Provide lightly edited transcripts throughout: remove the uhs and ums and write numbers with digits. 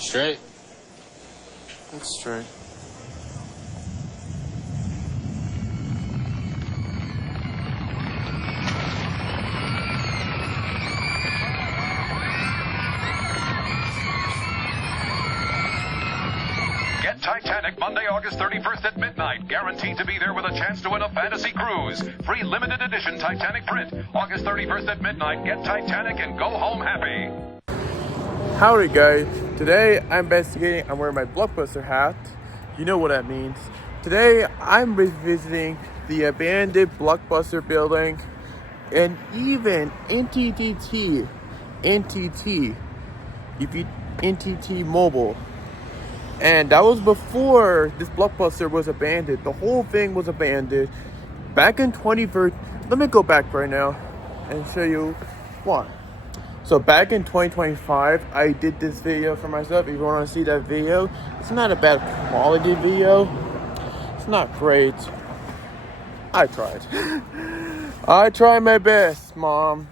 Straight. It's straight. Get Titanic Monday, August 31st at midnight. Guaranteed to be there with a chance to win a fantasy cruise. Free limited edition Titanic print. August 31st at midnight. Get Titanic and go home happy. Howdy guys, today I'm investigating. I'm wearing my Blockbuster hat. You know what that means. Today I'm revisiting the abandoned Blockbuster building and even NTT Mobile. And that was before this Blockbuster was abandoned. The whole thing was abandoned back in 2013. Let me go back right now and show you why. So back in 2025, I did this video for myself. If you want to see that video, it's not a bad quality video. It's not great. I tried. I tried my best, Mom.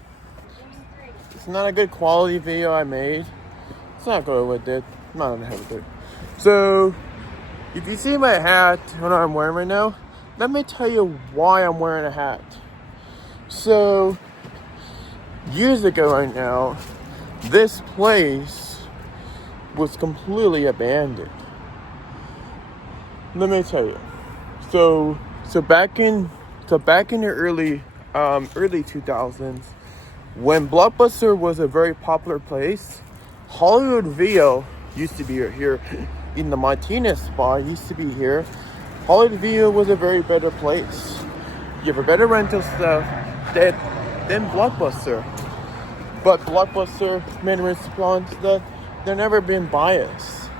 It's not a good quality video I made. It's not good with it. I'm not gonna have it. So, if you see my hat, what I'm wearing right now, let me tell you why I'm wearing a hat. So, years ago right now, this place was completely abandoned. Let me tell you. So back in the early 2000s, when Blockbuster was a very popular place, Hollywood Video used to be here in the Martinez spot. Used to be here. Hollywood Video was a very better place. You have a better rental stuff than Blockbuster. But Blockbuster main response that they've never been biased.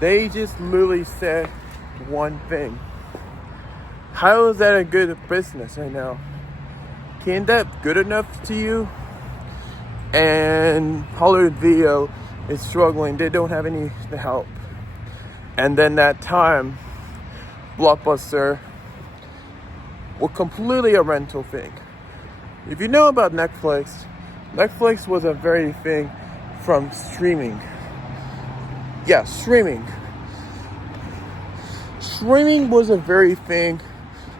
They just literally said one thing. How is that a good business right now? Can that good enough to you? And Hollywood Video is struggling. They don't have any help. And then that time, Blockbuster was completely a rental thing. If you know about Netflix was a very thing from streaming. Yeah, streaming. Streaming was a very thing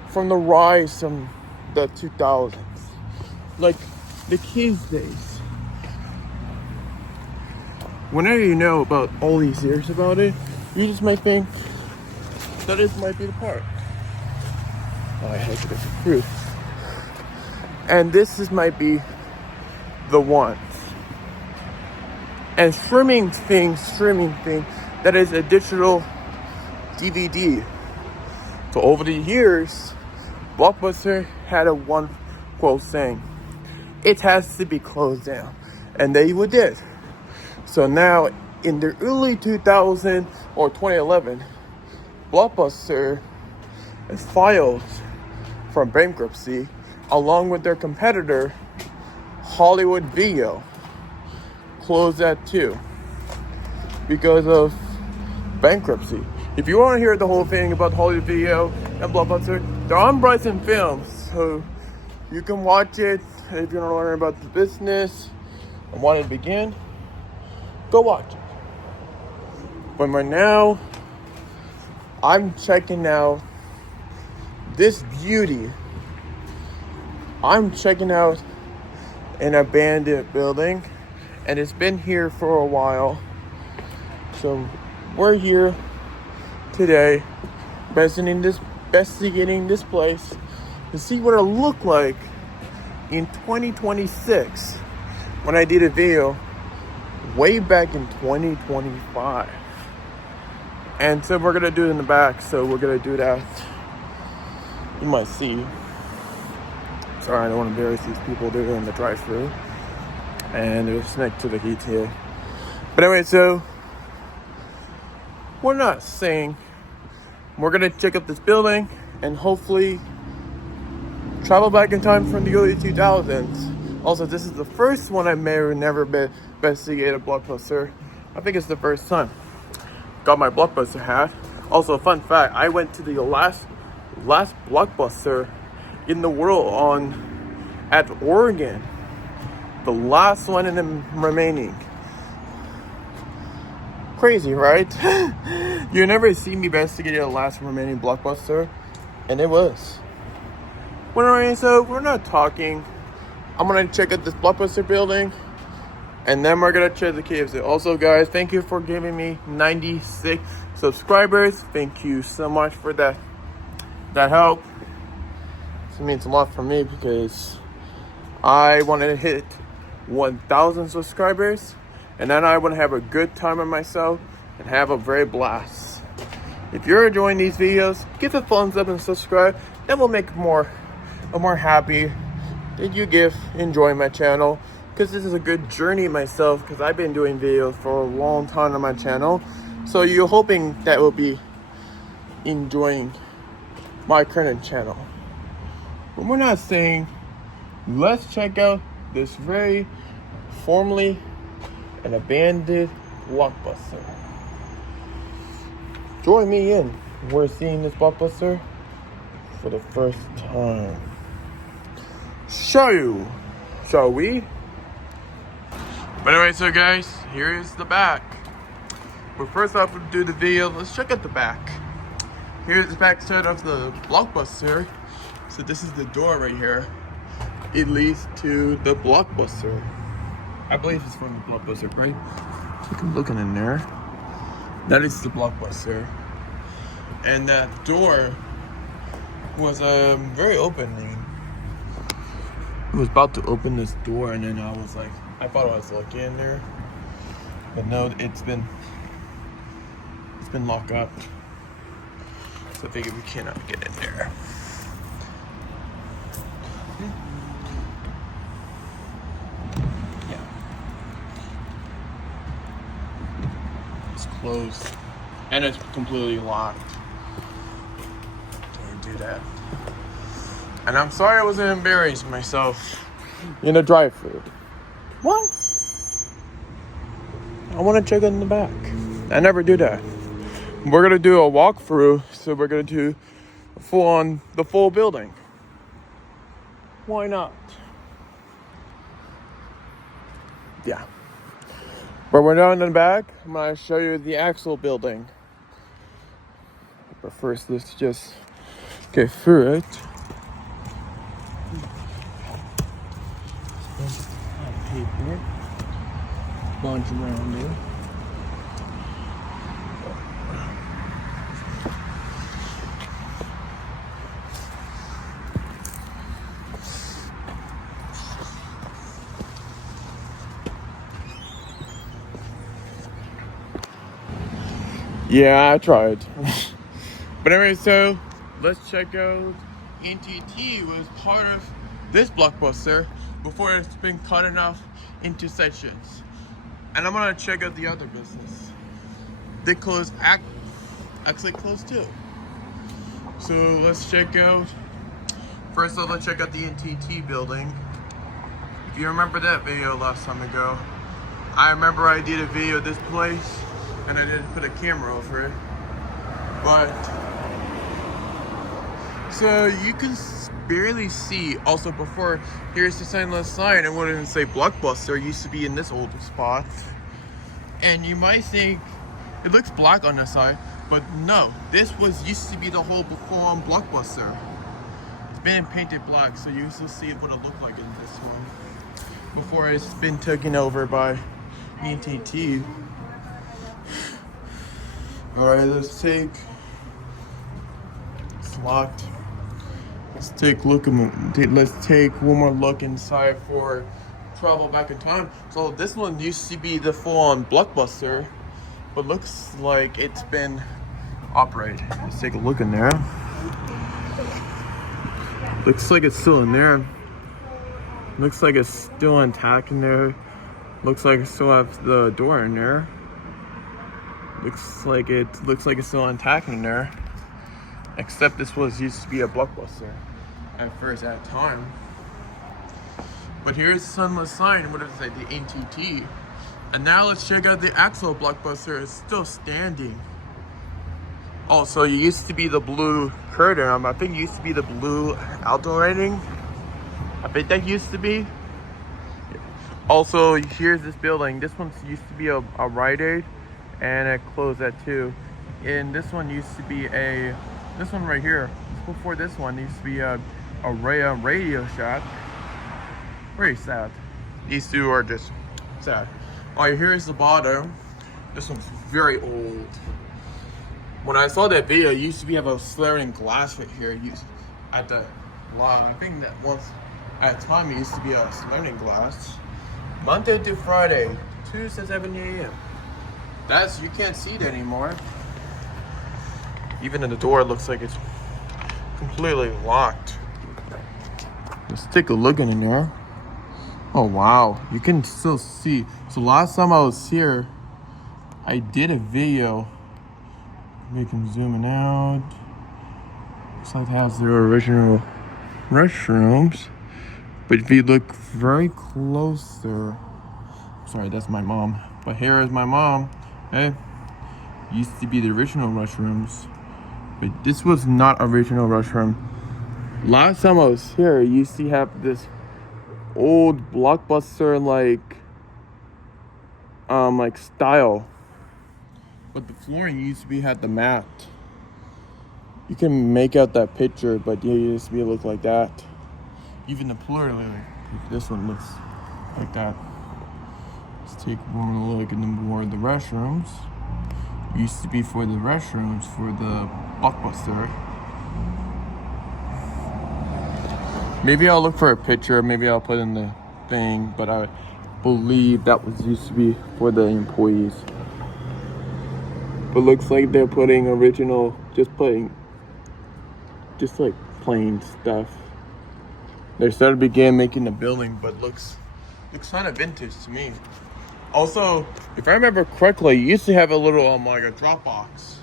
from the rise from the 2000s. Like the kids' days. Whenever you know about all these years about it, you just might think that this might be the part. Oh, I had to get the proof. And this might be the one. And streaming thing that is a digital DVD. So over the years, Blockbuster had a one quote saying, it has to be closed down. And they did. So now in the early 2000 or 2011, Blockbuster has filed for bankruptcy along with their competitor, Hollywood Video. Closed that too because of bankruptcy. If you want to hear the whole thing about Hollywood Video and Blockbuster, they're on Bryson Films, so you can watch it. If you want to learn about the business and want to begin, go watch it. But right now, I'm checking out this beauty. I'm checking out an abandoned building, and it's been here for a while. So we're here today investigating this place to see what it'll look like in 2026 when I did a video way back in 2025. And so we're gonna do it in the back, so we're gonna do that. You might see. Sorry, I don't want to embarrass these people. They're in the drive-thru and they're just next to the heat here. But anyway, so we're not saying we're gonna check out this building and hopefully travel back in time from the early 2000s. Also, this is the first one I may or never investigated a Blockbuster. I think it's the first time. Got my Blockbuster hat. Also, fun fact, I went to the last Blockbuster in the world at Oregon. The last one in the remaining. Crazy, right? You never see me investigate the last remaining Blockbuster, and it was. Well, so we're not talking. I'm gonna check out this Blockbuster building, and then we're gonna check the KFC. Also, guys, thank you for giving me 96 subscribers. Thank you so much for that help. This means a lot for me because I want to hit 1,000 subscribers, and then I want to have a good time with myself and have a very blast. If you're enjoying these videos, give a thumbs up and subscribe. That will make I'm more happy that you enjoy my channel, because this is a good journey myself, because I've been doing videos for a long time on my channel. So you're hoping that will be enjoying my current channel. But we're not saying let's check out this very formerly an abandoned Blockbuster. Join me in. We're seeing this Blockbuster for the first time. Shall we? But anyway, so guys, here is the back. But first off, we'll do the video. Let's check out the back. Here's the back side of the Blockbuster. So this is the door right here. It leads to the Blockbuster. I believe it's from the Blockbuster, right? I'm looking in there. That is the Blockbuster. And that door was very opening. I was about to open this door, and then I thought I was looking in there, but no, it's been locked up. So I figured we cannot get in there. Yeah, it's closed, and it's completely locked. Don't do that. And I'm sorry I wasn't embarrassing myself in a drive-thru. What? I want to check in the back. I never do that. We're gonna do a walkthrough, so we're gonna do the full building. Why not? Yeah. But we're down in the back. I'm gonna show you the actual building. But first, let's just get through it. Paper, bunch around it. Yeah, I tried. But anyway, so let's check out. AT&T was part of this Blockbuster before it's been cut off into sections. And I'm gonna check out the other business. They closed, actually closed too. So let's check out, first off, let's check out the AT&T building. If you remember that video last time ago, I remember I did a video of this place and I didn't put a camera over it. But, so you can barely see. Also, before, here's the stainless sign, and wouldn't say Blockbuster. It used to be in this old spot, and you might think it looks black on the side, but no, this used to be the whole before Blockbuster. It's been painted black, so you can see what it looked like in this one before it's been taken over by AT&T. All right, let's take. It's locked. Let's take one more look inside for travel back in time. So this one used to be the full-on Blockbuster, but looks like it's been operated. Let's take a look in there. Looks like it's still in there. Looks like it's still intact in there. Looks like it still has the door in there. Looks like it's still intact in there. Except this used to be a Blockbuster at first at time. But here's the sunless sign, what does it say? The AT&T. And now let's check out the actual Blockbuster. It's still standing. Oh, so it used to be the blue curtain. I think it used to be the blue outdoor rating. I think that used to be. Also, here's this building. This one used to be a Rite Aid. and it closed at 2. And this one used to be this one right here, before this one, used to be a Radio Shack. Very sad. These two are just sad. Alright, here's the bottom. This one's very old. When I saw that video, it used to have a sliding glass right here. At the lot. I think that once at a time it used to be a sliding glass. Monday to Friday, 2 to 7 a.m. You can't see it anymore. Even in the door, it looks like it's completely locked. Let's take a look in there. Oh wow, you can still see. So last time I was here, I did a video. We can zoom in out. Looks like it has their original restrooms. But if you look very closer, sorry, that's my mom. But here is my mom. Hey, used to be the original restrooms. But this was not original restroom. Last time I was here, I used to have this old Blockbuster like style. But the flooring used to be had the mat. You can make out that picture, but it used to be look like that. Even the floor, this one looks like that. Let's take one look at more of the restrooms. Used to be for the restrooms for the Blockbuster. Maybe I'll look for a picture. Maybe I'll put in the thing, but I believe that was used to be for the employees. But looks like they're putting original, just like plain stuff. They started began making the building, but looks kind of vintage to me. Also, if I remember correctly, you used to have a little like a drop box.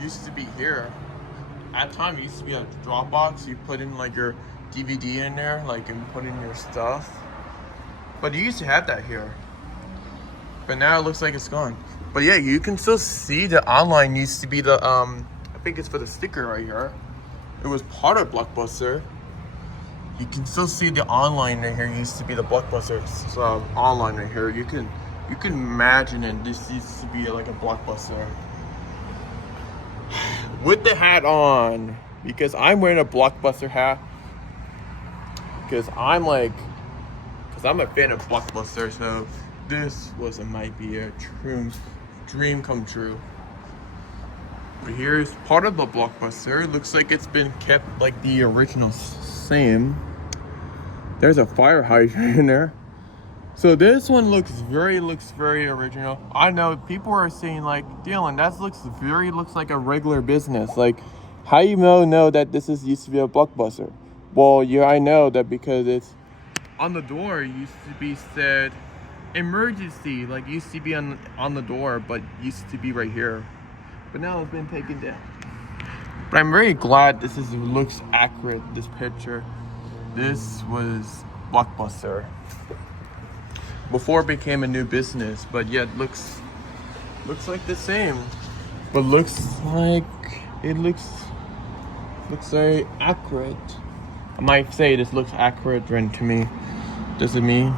Used to be here. At time, it used to be a drop box. You put in like your DVD in there, like, and put in your stuff. But you used to have that here. But now it looks like it's gone. But yeah, you can still see the online used to be the I think it's for the sticker right here. It was part of Blockbuster. You can still see the online right here used to be the Blockbuster online right here. You can imagine it. This used to be like a Blockbuster. With the hat on, because I'm wearing a Blockbuster hat. Because I'm a fan of Blockbuster, so this might be a true dream come true. But here's part of the Blockbuster. It looks like it's been kept like the original same. There's a fire hydrant in there. So this one looks very original. I know people are saying like, Dylan, that looks like a regular business. Like, how you know that this used to be a Blockbuster? Well, yeah, I know that because it's on the door. It used to be said emergency, like used to be on the door, but used to be right here. But now it's been taken down. But I'm very glad looks accurate. This picture. This was Blockbuster before it became a new business, but yet looks like the same. But looks very accurate. I might say this looks accurate to me. Does it mean?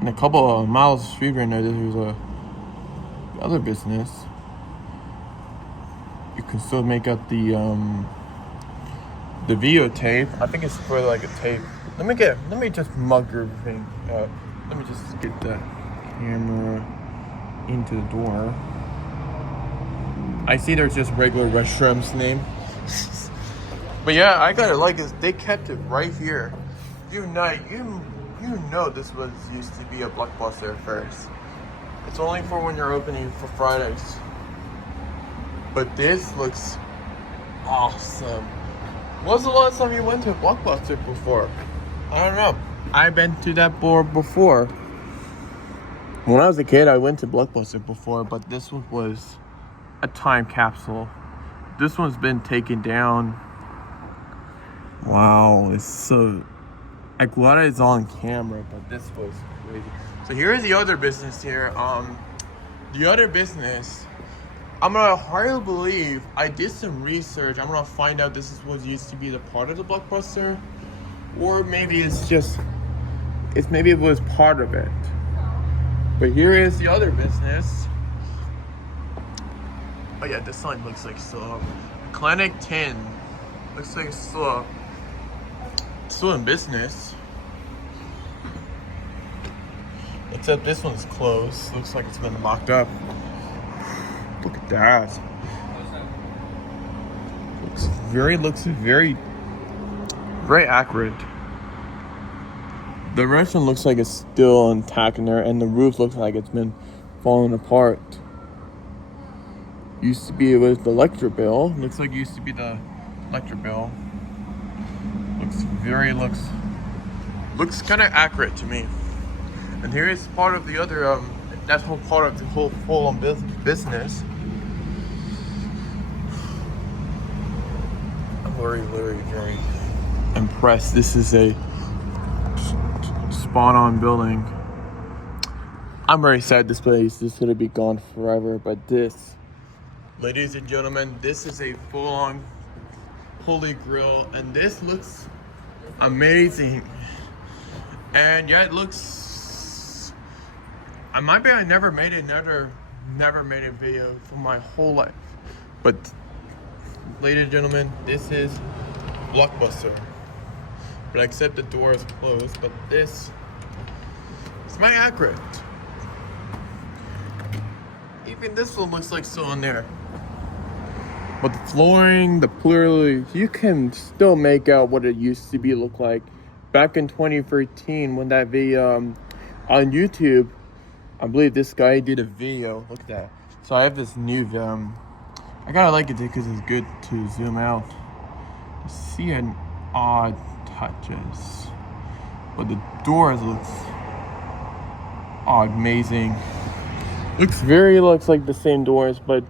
And a couple of miles street right now, this was the other business. You can still make out the videotape. I think it's for like a tape. Let me just mug everything up. Let me just get the camera into the door. I see there's just regular restrooms name. But yeah, I gotta like is they kept it right here. You know this was used to be a Blockbuster first. It's only for when you're opening for Fridays. But this looks awesome. When was the last time you went to a Blockbuster before? I don't know. I've been to that board before. When I was a kid, I went to Blockbuster before, but this one was a time capsule. This one's been taken down. Wow, it's so... I'm glad it's on camera, but this was crazy. So here's the other business here. The other business, I'm gonna hardly believe, I did some research. I'm gonna find out this is what used to be the part of the Blockbuster, or maybe maybe it was part of it. But here is the other business. Oh yeah, this sign looks like still Clinic 10. Looks like it's still in business. Except this one's closed. Looks like it's been locked up. Look at that. Looks very accurate. The restaurant looks like it's still intact in there, and the roof looks like it's been falling apart. Used to be with the electric bill. Looks like it used to be the electric bill. Looks kind of accurate to me. And here is part of the other that's whole part of the whole full-on business. I'm very impressed. This is a spot-on building. I'm very sad this would be gone forever, but this, ladies and gentlemen, this is a full-on holy grill, and this looks amazing. And yeah, it looks. I never made a video for my whole life, but ladies and gentlemen, this is Blockbuster. But except the door is closed, but this is my accurate. Even this one looks like still in there. But the flooring, the clearly, you can still make out what it used to be look like back in 2013 when that video on YouTube. I believe this guy did a video. Look at that. So I have this new I gotta like it because it's good to zoom out. You see an odd touches, but the doors looks amazing. Looks like the same doors, but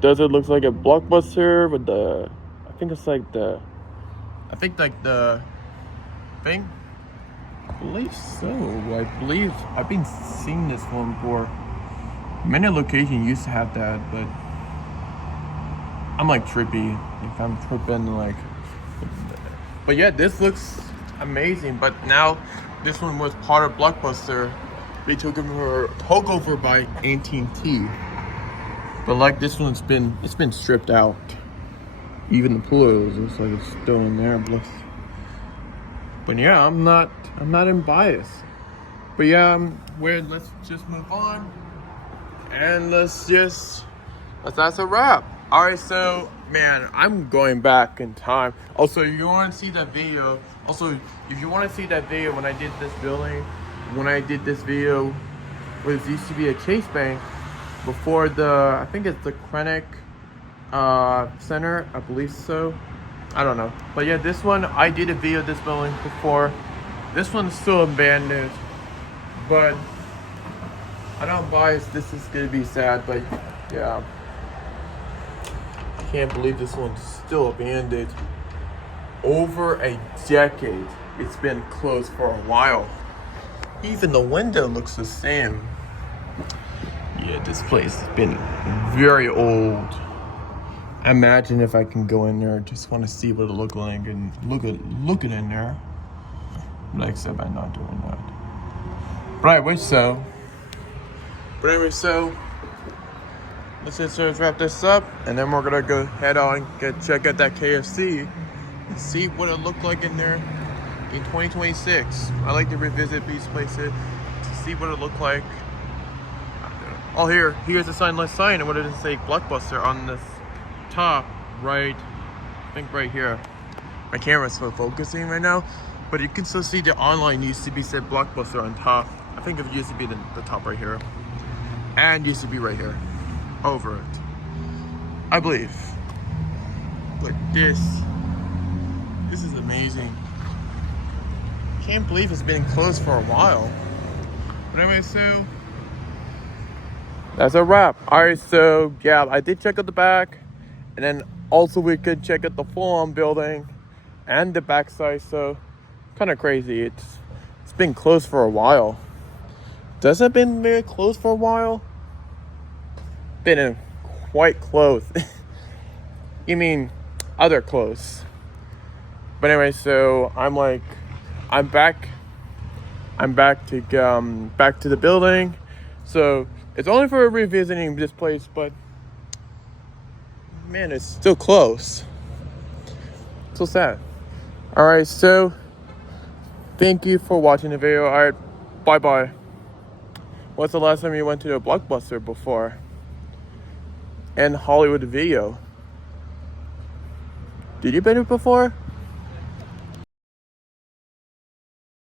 does it look like a Blockbuster with the? I think like the thing. I believe so. I've been seeing this one before. Many locations used to have that, but I'm like trippy. If I'm tripping, like. But yeah, this looks amazing. But now, this one was part of Blockbuster. They took over by AT&T. But like this one's been stripped out. Even the pillows looks like it's still in there. But yeah, I'm not bias. But yeah, let's just move on. And that's a wrap. Alright, so man, I'm going back in time. Also, if you want to see that video, when I did this building, when I did this video, where it used to be a Chase Bank, before I think it's the Clinic Center, I believe so. I don't know. But yeah, this one, I did a video of this building before. This one's still abandoned, but I don't bias. This is gonna be sad, but yeah. I can't believe this one's still abandoned. Over a decade. It's been closed for a while. Even the window looks the same. Yeah, this place has been very old. Imagine if I can go in there. Just want to see what it look like and look at in there. But except I'm not doing that. But I wish so. But anyway, so let's just wrap this up, and then we're gonna go head on check out that KFC and see what it looked like in there in 2026. I like to revisit these places to see what it looked like. Oh, here's a sign, and what did it say? Blockbuster on this top right. I think right here. My camera's still focusing right now, but you can still see the online used to be said Blockbuster on top. I think it used to be the top right here, and used to be right here, over it. I believe. But this is amazing. Can't believe it's been closed for a while. But anyway, so that's a wrap. Alright, so yeah, I did check out the back, and then also we could check out the full-on building and the backside. So kind of crazy. It's been closed for a while. Does it been very closed for a while? Been quite close. You mean other close? But anyway, so I'm back to the building. So it's only for revisiting this place, but Man, it's still close. So sad. Alright, so thank you for watching the video. Alright, bye-bye. What's the last time you went to a Blockbuster before? And Hollywood Video. Did you been it before?